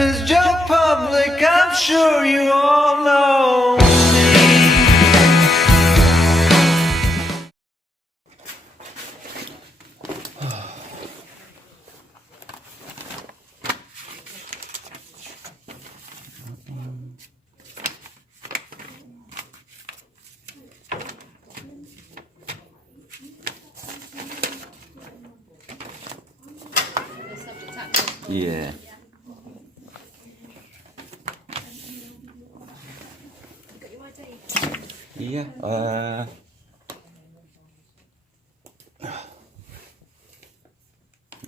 is Joe Public, I'm sure you all know me. Yeah. Yeah.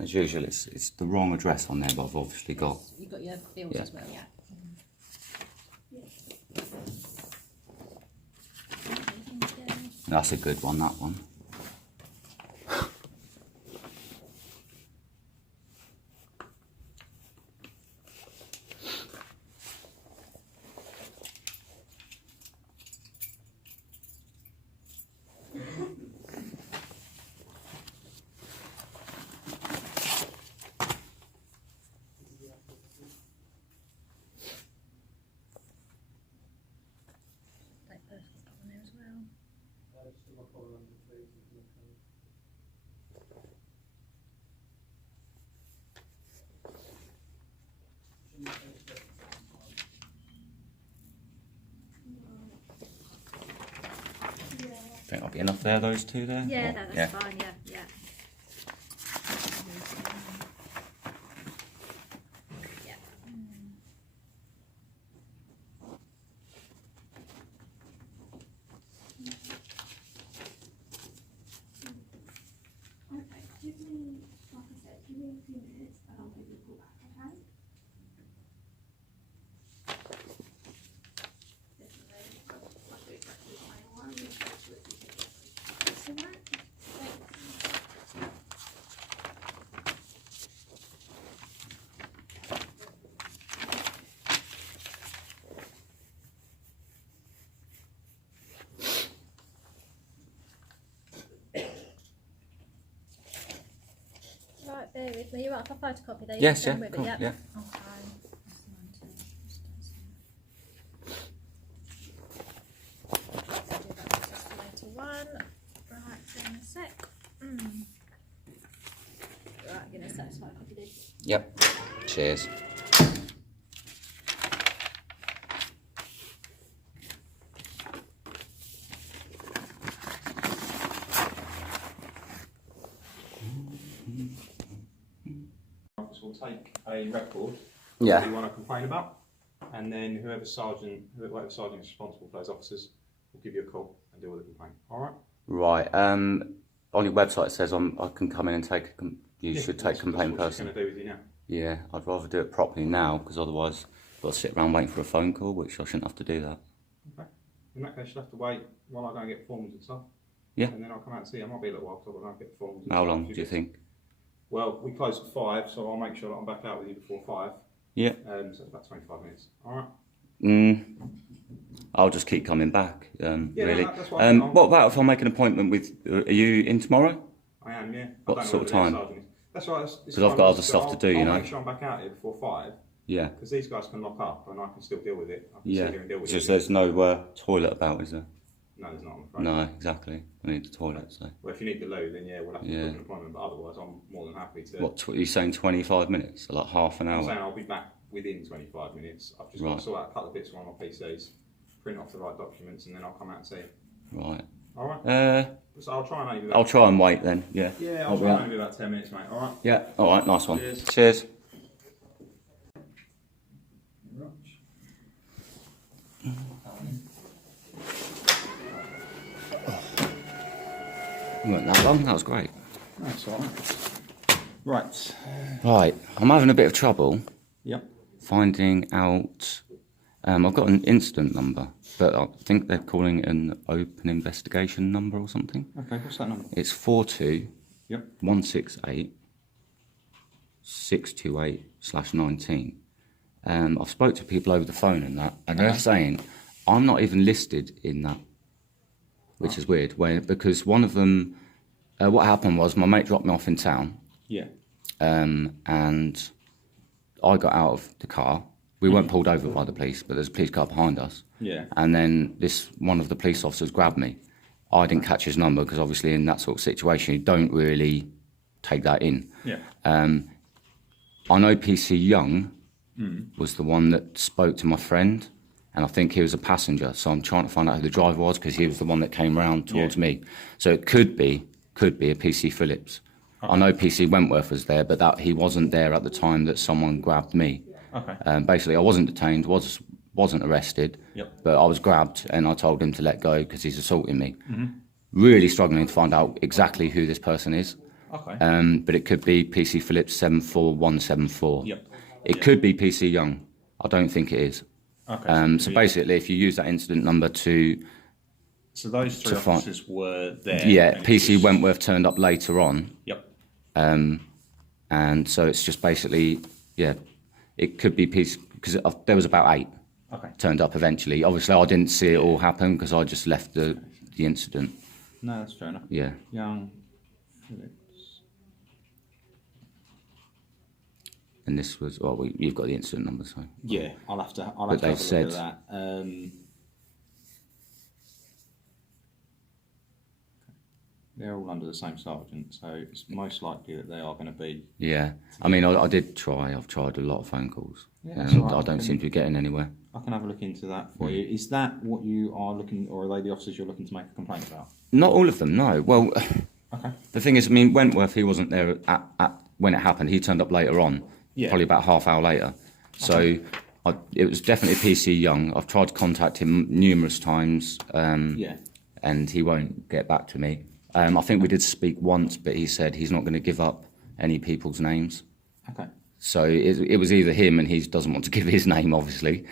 As usual, it's the wrong address on there, but I've obviously got. You've got your bills as well, yeah. That's a good one. That one. Think that'll be enough there. Those two there. Yeah, or, that's fine. Yeah. Right, bear with me. You want a photocopy there? Yes, yeah, with cool, it, yep. yeah. Okay. One. Right, so in a sec. Right, gonna set this photocopy this. Yep. Cheers. Will take a record Yeah. that you want to complain about, and then whatever sergeant is responsible for those officers will give you a call and deal with the complaint. All right. Right. On your website it says I can come in and take. You should take complaint That's person. what she's going to do with you now. Yeah, I'd rather do it properly now because otherwise I've got to sit around waiting for a phone call, which I shouldn't have to do that. Okay. In that case, you'll have to wait while I go and get forms and stuff. Yeah. And then I'll come out and see you. I might be a little while because I'll go and get forms. And How stuff. long do you think? Well, we close at 5, so I'll make sure that I'm back out with you before 5. Yeah. So it's about 25 minutes. All right. I'll just keep coming back. Really. No, that's fine. What about if I make an appointment with? Are you in tomorrow? I am, yeah. What sort of time? That's right. Because I've got other stuff to do, you know. I'll make sure I'm back out here before 5. Yeah. Because these guys can lock up and I can still deal with it. I can Yeah. sit here and deal with Just it. there's no toilet about, is there? No, there's not, I'm afraid. No, exactly. I need the toilet. So. Well, if you need the loo, then yeah, we'll have to Yeah. book an appointment. But otherwise, I'm more than happy to. What are you saying? 25 minutes? So like half an I'm hour? saying I'll be back within 25 minutes. I've just got Right. to sort out a couple of bits on my PCs, print off the right documents, and then I'll come out and see you. Right. All right. So I'll try and only be I'll about. try and wait then. Yeah. Yeah, I'll I'll be try and out. only be about 10 minutes, mate. All right. Yeah. All right. Nice one. Cheers. Cheers. It wasn't that long. That was great. That's all right. Right. Right. I'm having a bit of trouble Yep. finding out. I've got an incident number, but I think they're calling it an open investigation number or something. Okay. What's that number? It's 42 Yep. 168 628/19. I've spoke to people over the phone and that, and they're saying I'm not even listed in that, which is weird. Because one of them, what happened was my mate dropped me off in town, Yeah. and I got out of the car. We weren't pulled over by the police, but there's a police car behind us. Yeah. And then one of the police officers grabbed me. I didn't catch his number because obviously in that sort of situation, you don't really take that in. Yeah. I know PC Young was the one that spoke to my friend, and I think he was a passenger. So I'm trying to find out who the driver was because he was the one that came round towards me. So it could be a PC Phillips. Okay. I know PC Wentworth was there, but he wasn't there at the time that someone grabbed me. Okay. Basically, I wasn't detained, wasn't arrested, but I was grabbed, and I told him to let go because he's assaulting me. Really struggling to find out exactly who this person is. Okay. But it could be PC Phillips 74174. Yep. It could be PC Young. I don't think it is. Okay. So basically, if you use that incident number to... So those three officers were there? Yeah, PC Wentworth turned up later on. Yep. And so it's just basically, it could be PC... Because there was about 8 turned up eventually. Obviously, I didn't see it all happen because I just left the incident. No, that's fair enough. Yeah. Young, Phillips. And this was, you've got the incident number, so. Yeah, I'll have to have a look at that. They're all under the same sergeant, so it's most likely that they are going to be. Yeah, I mean, I've tried a lot of phone calls. Yeah, and I don't seem to be getting anywhere. I can have a look into that for you. Is that what you are looking, or are they the officers you're looking to make a complaint about? Not all of them, no. Well, the thing is, I mean, Wentworth, he wasn't there at when it happened. He turned up later on, probably about half hour later. So it was definitely PC Young. I've tried to contact him numerous times, and he won't get back to me. I think we did speak once, but he said he's not going to give up any people's names. Okay. So it was either him and he doesn't want to give his name, obviously,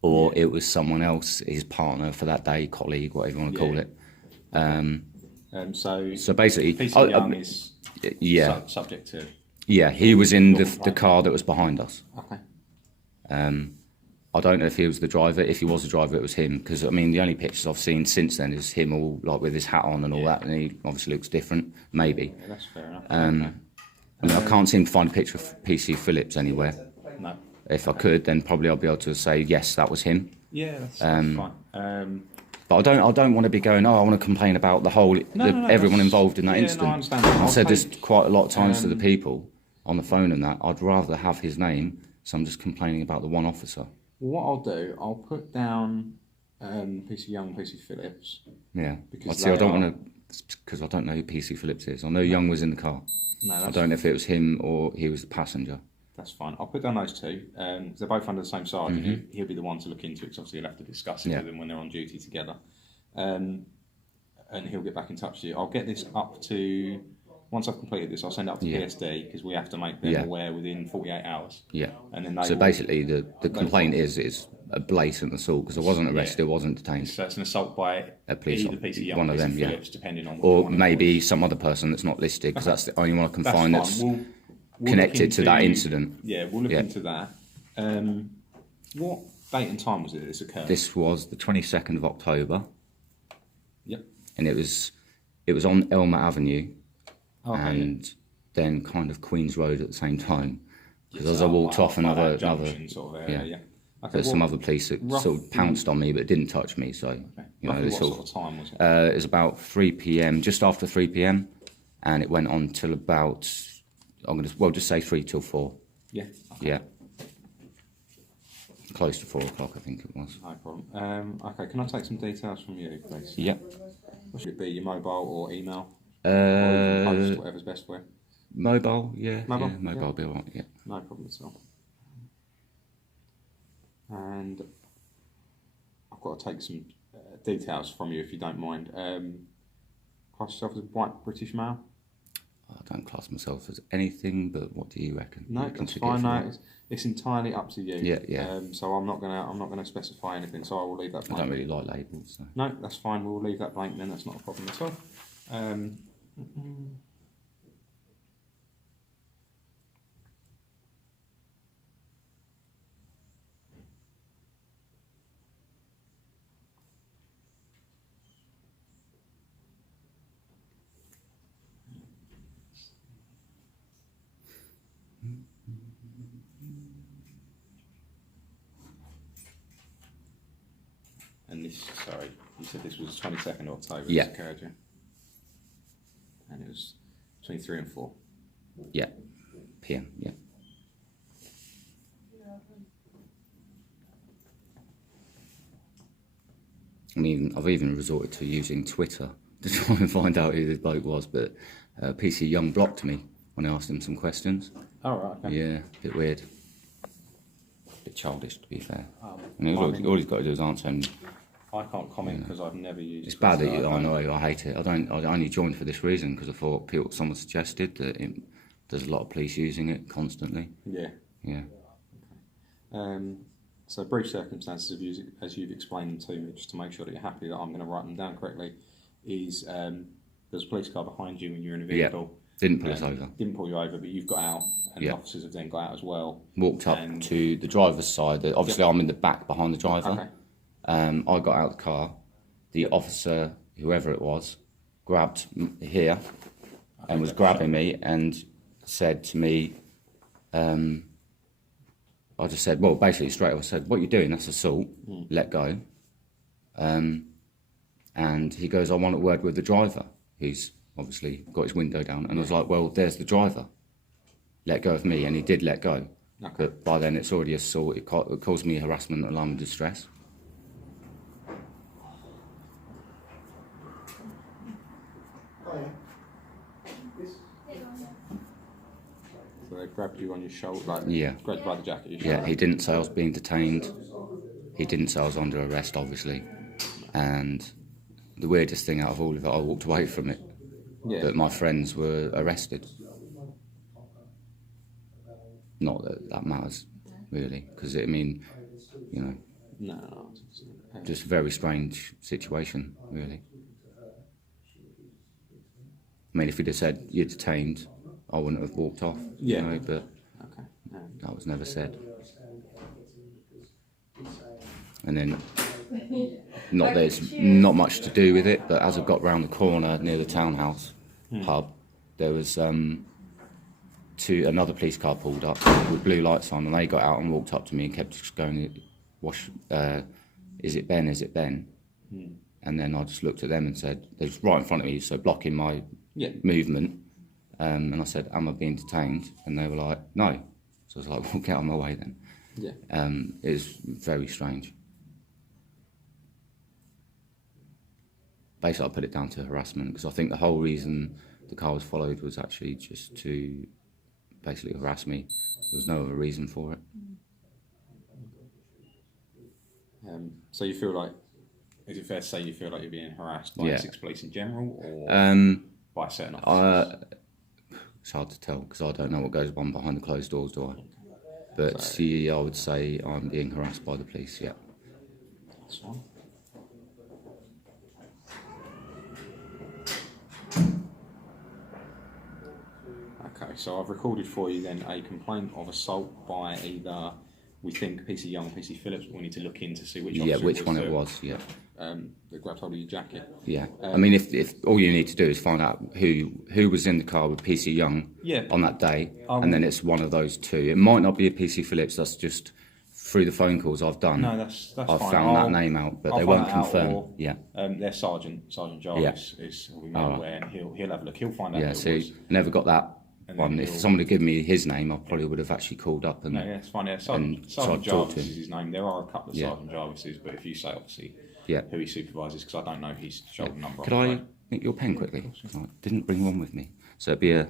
or it was someone else, his partner for that day, colleague, whatever you want to call it. So basically, PC Young is subject to. Yeah, he was in the car that was behind us. Okay. I don't know if he was the driver. If he was the driver, it was him. Because, I mean, the only pictures I've seen since then is him all, like, with his hat on and all that, and he obviously looks different, maybe. Yeah, that's fair enough. I mean, I can't seem to find a picture of PC Phillips anywhere. No. If I could, then probably I'll be able to say, yes, that was him. Yeah, that's fine. But I don't want to be going, I want to complain about the whole, everyone involved in that incident. No, I understand that. I've said this quite a lot of times to the people on the phone and that. I'd rather have his name, so I'm just complaining about the one officer. Well, what I'll do, I'll put down PC Young, PC Phillips. Yeah. Because I don't want to, because I don't know who PC Phillips is. I know Young was in the car. No, I don't know if it was him or he was the passenger. That's fine. I'll put down those two. They're both under the same sergeant. He'll be the one to look into it, because obviously you'll have to discuss it with them when they're on duty together. And he'll get back in touch with you. I'll get this up to... Once I've completed this, I'll send it up to PSD, because we have to make them aware within 48 hours. Yeah. And then so basically, the complaint is a blatant assault, because I wasn't arrested, wasn't detained. So it's an assault by a police either PC Young one or of them, Phillips, depending on... Or maybe some other person that's not listed, because that's the only one I can find that's connected to that incident. Yeah, we'll look into that. What date and time was it that this occurred? This was the 22nd of October. Yep. And it was on Elmer Avenue. And then kind of Queen's Road at the same time, because as I walked off another sort of area, there's some other police that sort of pounced on me but didn't touch me. So you know, what sort of time was it? It was about 3 p.m, just after 3 p.m, and it went on till about just say 3 till 4. Yeah. Yeah. Close to 4 o'clock, I think it was. No problem. Okay, can I take some details from you, please? Yeah. What should it be? Your mobile or email? Or post, whatever's best for you. Mobile, yeah. Mobile? Yeah, mobile will be alright, yeah. No problem at all. And I've got to take some details from you, if you don't mind. Class yourself as a white British male? I don't class myself as anything, but what do you reckon? No, that's fine. No, it's entirely up to you. Yeah, yeah. So I'm not gonna specify anything. So I will leave that blank. I don't really like labels. So. No, that's fine. We'll leave that blank then. That's not a problem at all. And this, sorry, you said this was 22nd October. Yeah. This occurred, yeah? And it was between 3 and 4. Yeah. PM. Yeah. I mean, I've even resorted to using Twitter to try and find out who this bloke was, but PC Young blocked me when I asked him some questions. Oh, right, okay. Yeah, a bit weird. A bit childish, to be fair. I mean, all mean, he's got to do is answer, and I can't comment because I've never used it's bad that Twitter. I know, I hate it. I only joined for this reason because I thought someone suggested that there's a lot of police using it constantly. Yeah. Yeah. So brief circumstances, as you've explained them to me, just to make sure that you're happy that I'm going to write them down correctly, is there's a police car behind you when you're in a vehicle. Yeah. Didn't pull us over. Didn't pull you over, but you've got out, and the officers have then got out as well. Walked up to the driver's side. Obviously, I'm in the back behind the driver. Okay. I got out of the car. The officer, whoever it was, grabbed here and was grabbing me and said to me, I just said, well, basically straight away, I said, what are you doing? That's assault. Let go. And he goes, I want a word with the driver. He's obviously got his window down. And I was like, well, there's the driver. Let go of me. And he did let go. Okay. But by then it's already assault. It caused me harassment, alarm and distress. So they grabbed you on your shoulder, like grabbed by the jacket. Your Yeah, shoulder. he didn't say I was being detained. He didn't say I was under arrest, obviously. And the weirdest thing out of all of it, I walked away from it. Yeah. But my friends were arrested. Not that that matters, really, because I mean, you know, No. just a very strange situation, really. I mean, if he'd have said you're detained, I wouldn't have walked off. Yeah. You know, but Okay. that was never said. And then, not there's not much to do with it, but as I got round the corner near the townhouse pub, there was another police car pulled up with blue lights on, and they got out and walked up to me and kept just going, is it Ben, is it Ben? And then I just looked at them and said, they was right in front of me, so blocking my movement, and I said, am I being detained? And they were like, no. So I was like, well, get out of my way then. Yeah. It was very strange. Basically, I put it down to harassment, because I think the whole reason the car was followed was actually just to basically harass me. There was no other reason for it. So you feel like, is it fair to say you feel like you're being harassed by Essex Police in general, or by certain officers? It's hard to tell, because I don't know what goes on behind the closed doors, do I? But I would say I'm being harassed by the police, yeah. That's fine. Okay, so I've recorded for you then a complaint of assault by either, we think, PC Young or PC Phillips, but we need to look in to see which officer which one it was, yeah. That grabbed hold of your jacket. Yeah, I mean, if all you need to do is find out who was in the car with PC Young on that day, and then it's one of those two. It might not be a PC Phillips, that's just through the phone calls I've done. No, that's I've fine. found that name out, but they won't confirm. Their Sergeant Jarvis is will be made aware, and he'll have a look. He'll find out. Yeah, who so it was. I never got that one. If someone had given me his name, I probably would have actually called up and. No, yeah, it's fine. Yeah, Sergeant Jarvis is his name. There are a couple of Sergeant Jarvises, but if you say obviously who he supervises, because I don't know his shoulder number. Could I nick your pen quickly? I didn't bring one with me, so it'd be a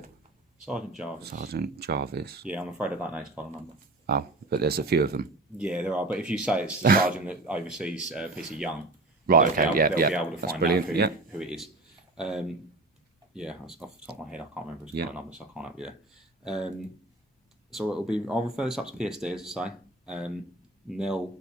Sergeant Jarvis. Sergeant Jarvis. Yeah, I'm afraid I don't know his collar number. Oh, but there's a few of them. Yeah, there are. But if you say it's the sergeant that oversees PC Young, right? Okay, they'll be able to that's find brilliant. out who it is. Yeah, off the top of my head, I can't remember his collar number, so I can't help you there. So it'll be. I'll refer this up to PSD, as I say. They'll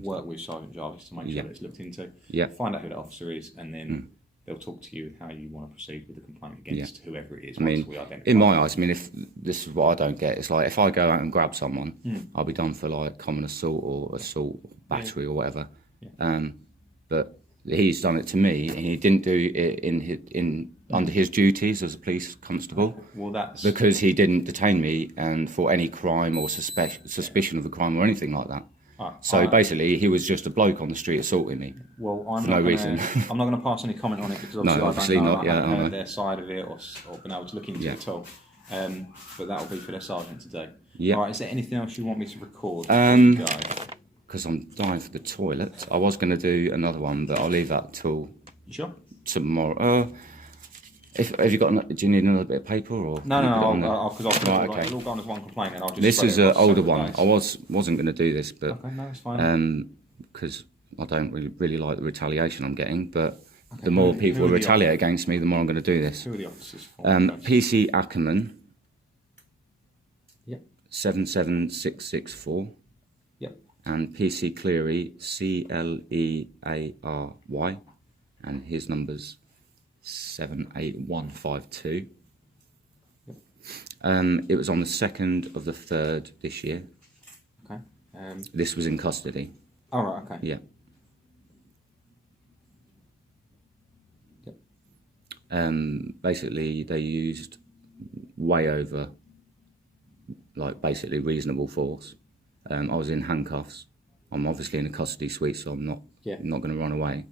work with Sergeant Jarvis to make sure that it's looked into. Yeah. Find out who that officer is, and then they'll talk to you how you want to proceed with the complaint against whoever it is. I mean, in my eyes, I mean, if this is what I don't get, it's like if I go out and grab someone, I'll be done for like common assault or assault, battery or whatever. Yeah. But he's done it to me, and he didn't do it under his duties as a police constable. Well, that's because he didn't detain me and for any crime or suspicion of a crime or anything like that. So basically, he was just a bloke on the street assaulting me. Well, for no reason. I'm not going to pass any comment on it because obviously, I haven't heard their side of it or been able to look into it at all. But that'll be for their sergeant today. Yeah. All right, is there anything else you want me to record? Because I'm dying for the toilet. I was going to do another one, but I'll leave that till tomorrow. Have you got? Do you need another bit of paper or? No, because it'll go on as one complaint, and I'll just. This is an older one. I wasn't going to do this, but okay, no, it's fine. Because I don't really like the retaliation I'm getting, but the more people retaliate against me, the more I'm going to do this. Who are the officers for? PC Ackerman. Yep. 77664. Yep. And PC Cleary, Cleary, and his number's 78152. Yep. It was on the 2nd of the 3rd this year. Okay. This was in custody. All right. Okay. Yeah. Yep. Basically, they used way over, like, basically reasonable force. I was in handcuffs. I'm obviously in a custody suite, so I'm not going to run away.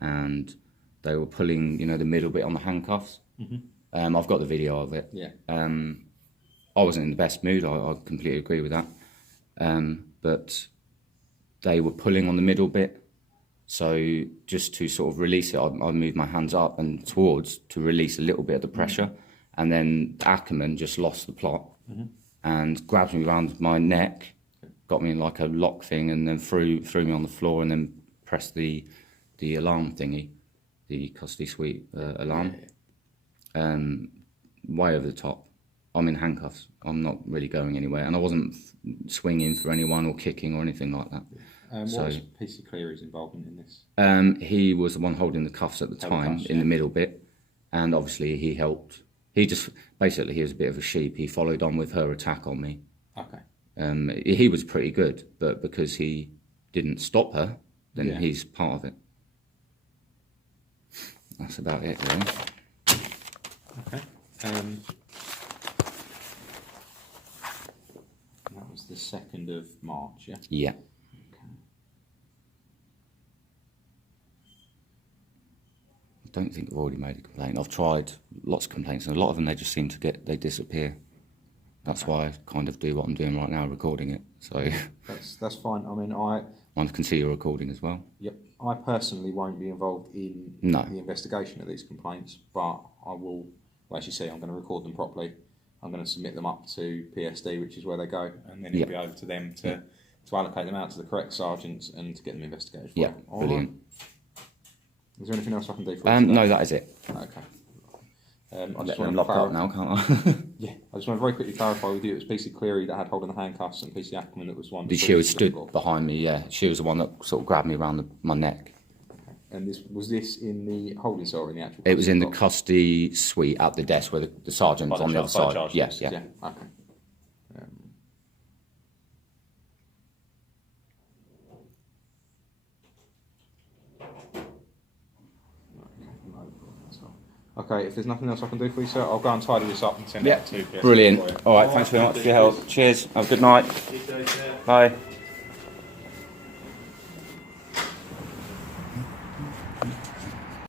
And they were pulling, the middle bit on the handcuffs. Mm-hmm. I've got the video of it. Yeah. I wasn't in the best mood. I completely agree with that. But they were pulling on the middle bit. So just to sort of release it, I moved my hands up and towards to release a little bit of the pressure. Mm-hmm. And then Ackerman just lost the plot and grabbed me around my neck, got me in like a lock thing, and then threw me on the floor and then pressed the alarm thingy, the custody suite alarm. Way over the top. I'm in handcuffs. I'm not really going anywhere, and I wasn't swinging for anyone or kicking or anything like that. What was PC Cleary's involvement in this? He was the one holding the cuffs at the time in the middle bit, and obviously he helped. He was a bit of a sheep. He followed on with her attack on me. Okay. He was pretty good, but because he didn't stop her, then he's part of it. That's about it, really. Okay. That was the 2nd of March, yeah? Yeah. Okay. I don't think I've already made a complaint. I've tried lots of complaints, and a lot of them they just seem to they disappear. That's why I kind of do what I'm doing right now, recording it. So that's fine. I mean, I can see your recording as well. Yep. I personally won't be involved in the investigation of these complaints, but I will. Well, as you see, I'm going to record them properly. I'm going to submit them up to PSD, which is where they go, and then it'll be over to them to allocate them out to the correct sergeants and to get them investigated. Yeah, brilliant. Is there anything else I can do for you? No, that is it. Okay. I just want to lock up now, can't I? Yeah, I just want to very quickly clarify with you. It was PC Cleary that had hold of the handcuffs, and PC Ackerman that was one. She was stood behind me. Yeah, she was the one that sort of grabbed me around my neck. Okay. And was this in the holding cell or in the actual? It was in the custody suite at the desk where the sergeant's on the other side. Yes, yeah. Okay. Okay, if there's nothing else I can do for you, sir, I'll go and tidy this up and send it to you. Brilliant. All right, thanks very much for your help. Cheers. Have a good night. Bye.